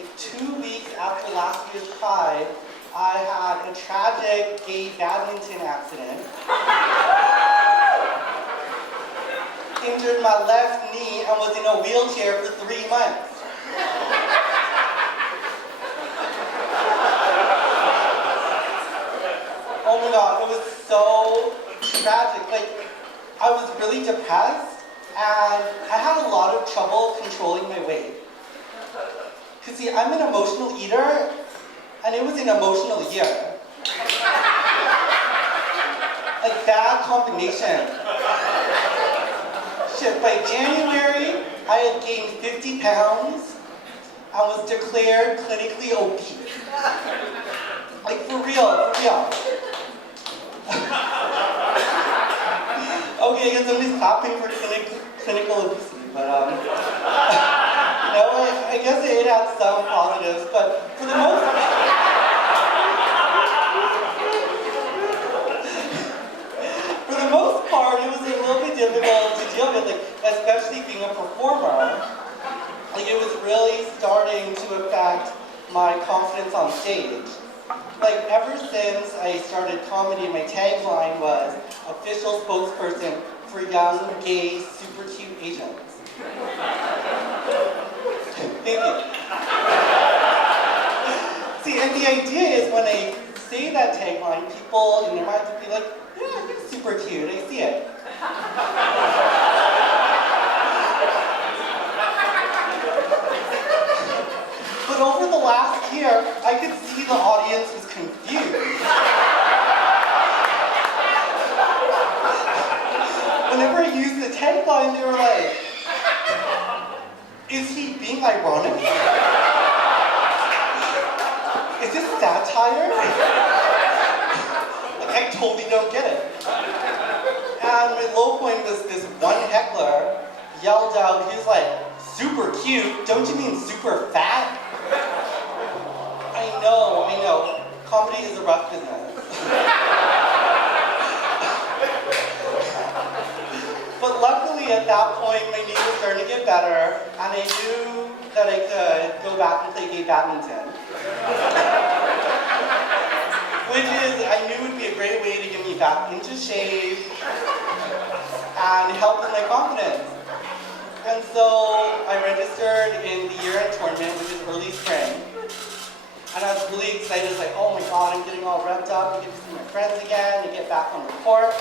like 2 weeks after last year's Pride, I had a tragic gay badminton accident. Injured my left knee and was in a wheelchair for 3 months. Oh my God, it was so tragic. Like, I was really depressed and I had a lot of trouble controlling my weight. Because see, I'm an emotional eater and it was an emotional year. Like, bad combination. Shit, by January, I had gained 50 pounds and was declared clinically obese. Like, for real, for real. Okay, I guess I'm just clapping for clinical obesity, but no, I guess it had some positives, but for the most part, it was a little bit difficult to deal with, like, especially being a performer. Like, it was really starting to affect my confidence on stage. Like, ever since I started comedy, my tagline was official spokesperson for young, gay, super cute Asians. Thank you. See, and the idea is when I say that tagline, people in their minds would be like, yeah, you're super cute, I see it. But over the last year, I could see the audience was confused. Whenever I used the tagline, they were like, is he being ironic? Is this satire? Like, I totally don't get it. And my low point was this one heckler yelled out, he was like, super cute, don't you mean super fat? I know. Comedy is a rough business. But luckily at that point, my knee was starting to get better, and I knew that I could go back and play gay badminton. Which is, I knew would be a great way to get me back into shape and help with my confidence. And so I registered in the year-end tournament, which is early spring. And I was really excited. I was like, oh my God, I'm getting all revved up. I get to see my friends again, to get back on the court.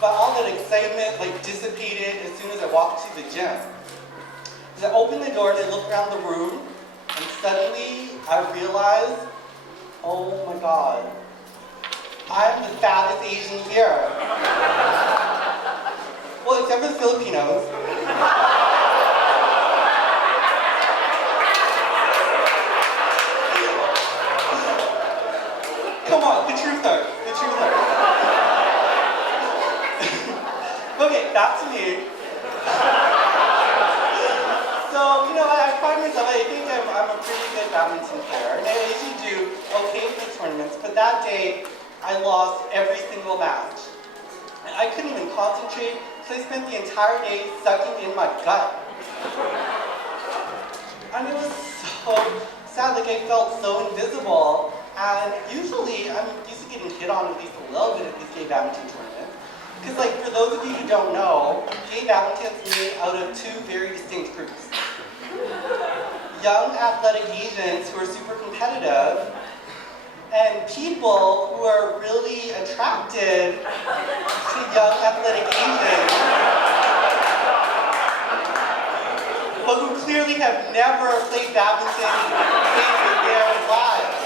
But all that excitement like dissipated as soon as I walked to the gym. As I opened the door and I looked around the room, and suddenly I realized, oh my God, I'm the fattest Asian here. Well, except for the Filipinos. Come on, the truth hurts. The truth hurts. Okay, back to me. So, you know, I find myself, I think I'm a pretty good badminton player. And I usually do okay in the tournaments, but that day, I lost every single match. And I couldn't even concentrate, so I spent the entire day sucking in my gut. And it was so sad, like I felt so invisible. And usually, I'm used to getting hit on at least a little bit at these gay badminton tournaments. Because, like, for those of you who don't know, gay badminton is made out of 2 very distinct groups. Young, athletic Asians who are super competitive, and people who are really attracted to young, athletic Asians, but who clearly have never played badminton in their lives.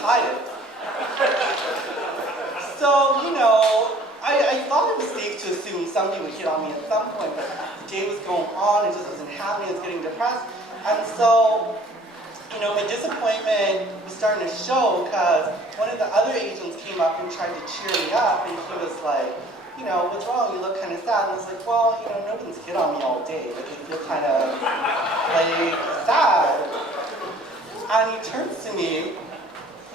Hide it. So, you know, I thought it was safe to assume somebody would hit on me at some point, but the day was going on, it just wasn't happening, I was getting depressed. And so, you know, my disappointment was starting to show because one of the other Asians came up and tried to cheer me up, and he was like, you know, what's wrong? You look kind of sad. And I was like, well, you know, nobody's hit on me all day. Like, I feel kind of, like, sad. And he turns to me,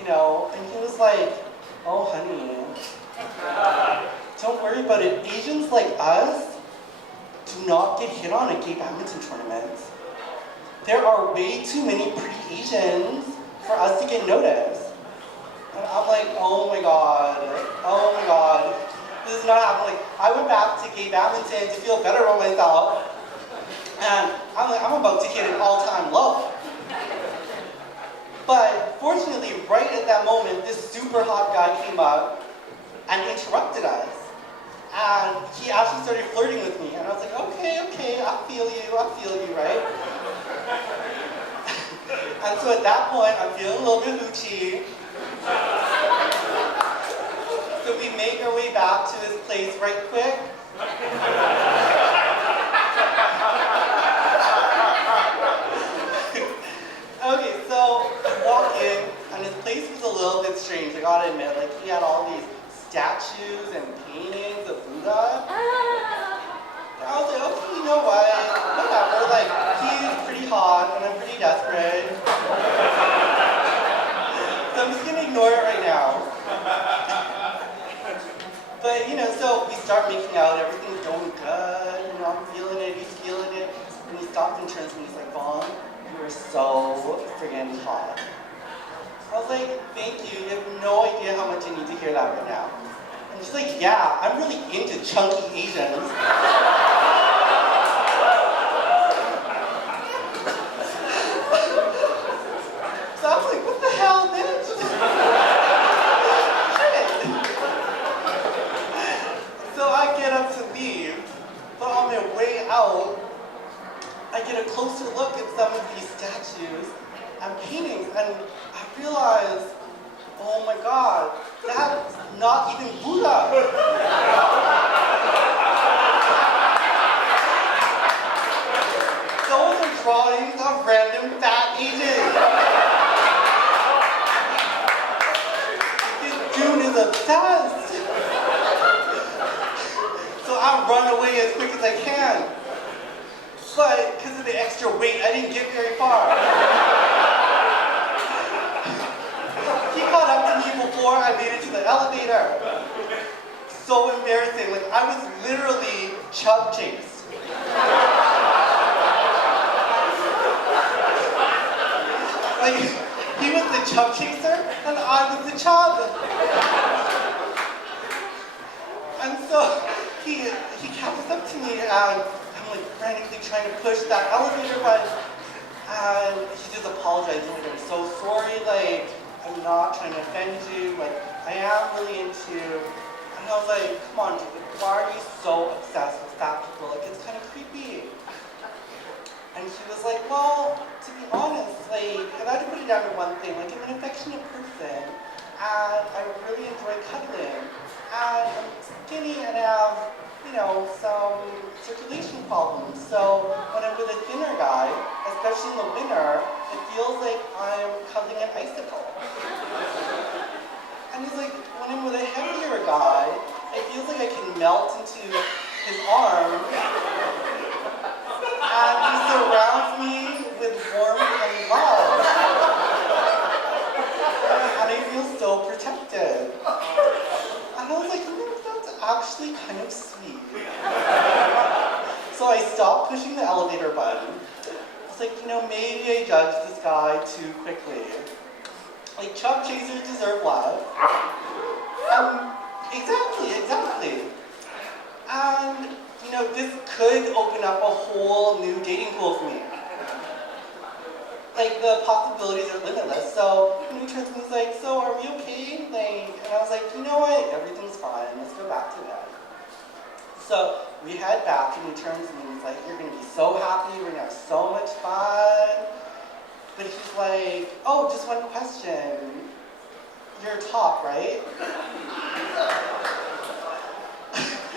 you know, and he was like, oh honey, don't worry about it. Asians like us do not get hit on at gay badminton tournaments. there are way too many pretty Asians for us to get noticed. And I'm like, oh my god, this is not happening. Like, I went back to gay badminton to feel better about myself, and I'm like, I'm about to hit an all-time low. But fortunately, right at that moment, this super hot guy came up and interrupted us. And he actually started flirting with me. And I was like, okay, I feel you, right? And so at that point, I'm feeling a little bit hoochie. So we make our way back to his place right quick. Okay, so I walk in, and his place was a little bit strange, I gotta admit. Like, he had all these statues and paintings of Buddha. And I was like, okay, you know what? Whatever, like, he's pretty hot, and I'm pretty desperate. So I'm just gonna ignore it right now. But, you know, so we start making out, everything's going good, you know, I'm feeling it, he's feeling it. And he stops and turns to me, he's like, Vong, you are so friggin' hot. I was like, thank you have no idea how much I need to hear that right now. And she's like, yeah, I'm really into chunky Asians. So I was like, what the hell, bitch? So I get up to leave, but on my way out, I get a closer look at some of these statues and paintings, and I realize, oh my god, that's not even Buddha. Those are drawings of random fat Asians. This dude is obsessed. So I run away as quick as I can. But because of the extra weight, I didn't get very far. He caught up to me before I made it to the elevator. So embarrassing. Like, I was literally chub chased. Like, he was the chub chaser, and I was the chub. And so he catches up to me, and I'm like frantically trying to push that elevator button, and he just apologized. Like, I'm so sorry, like, I'm not trying to offend you, like, I am really into, and I was like, come on, dude, why are you so obsessed with fat people? Like, it's kind of creepy. And he was like, well, to be honest, like, and I had to put it down to one thing, like, I'm an affectionate person, and I really enjoy cuddling, and I'm skinny and I have, you know, some circulation problems. So when I'm with a thinner guy, especially in the winter, it feels like I'm cuddling an icicle. And he's like, when I'm with a heavier guy, it feels like I can melt into his arm, and he surrounds me with warmth and love. And I feel so protected. And I was like, that's actually kind of sweet. So I stopped pushing the elevator button. I was like, you know, maybe I judged this guy too quickly. Like, chub chasers deserve love. Exactly. And, you know, this could open up a whole new dating pool for me. Like, the possibilities are limitless. So, he turns to me, he's like, so are we okay? Like, and I was like, you know what? Everything's fine. Let's go back to bed. So, we head back, and he turns to me, and he's like, you're going to be so happy. We're going to have so much fun. But he's like, oh, just one question. You're top, right?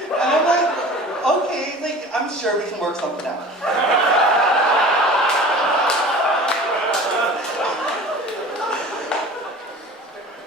And I'm like, okay, like, I'm sure we can work something out.